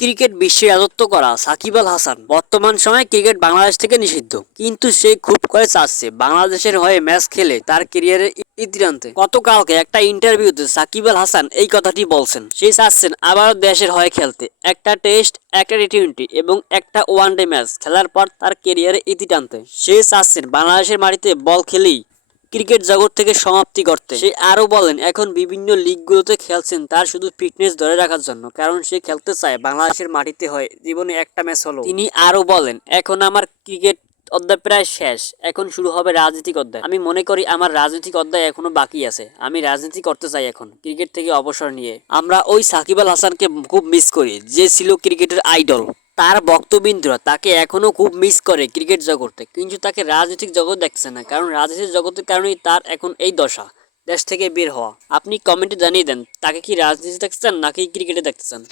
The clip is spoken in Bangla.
ক্রিকেট বিশ্বে রাজত্ব করা সাকিব আল হাসান বর্তমান সময়ে ক্রিকেট বাংলাদেশ থেকে নিষিদ্ধ। কিন্তু সে খুব করে চাচ্ছে বাংলাদেশের হয়ে ম্যাচ খেলে তার ক্যারিয়ারের ইতি টানতে গতকালকে একটা ইন্টারভিউতে সাকিব আল হাসান এই কথাটি বলছেন, সে চাচ্ছেন আবারও দেশের হয়ে খেলতে। একটা টেস্ট, একটা টি এবং একটা ওয়ান ডে ম্যাচ খেলার পর তার ক্যারিয়ারে ইতি টানতে সে চাচ্ছেন বাংলাদেশের মাটিতে বল খেলেই ক্রিকেট জগৎ থেকে সমাপ্তি করতে। সে আরও বলেন এখন বিভিন্ন লিগগুলোতে খেলছেন তার শুধু ফিটনেস ধরে রাখার জন্য কারণ সে খেলতে চায় বাংলাদেশের মাটিতে হয় জীবনে একটা ম্যাচ হলো তিনি আরও বলেন এখন আমার ক্রিকেট অধ্যায় প্রায় শেষ এখন শুরু হবে রাজনৈতিক অধ্যায়। আমি মনে করি আমার রাজনৈতিক অধ্যায় এখনও বাকি আছে আমি রাজনীতি করতে চাই এখন ক্রিকেট থেকে অবসর নিয়ে। আমরা ওই সাকিব আল হাসানকে খুব মিস করি যে ছিল ক্রিকেটের আইডল। তার বক্তবিন্দুরা তাকে এখনও খুব মিস করে ক্রিকেট জগতে। কিন্তু তাকে রাজনৈতিক জগৎ দেখছে না, কারণ রাজনৈতিক জগতের কারণেই তার এখন এই দশা, দেশ থেকে বের হওয়া। আপনি কমেন্টে জানিয়ে দেন, তাকে কি রাজনীতি দেখতে চান নাকি ক্রিকেটে দেখতে চান?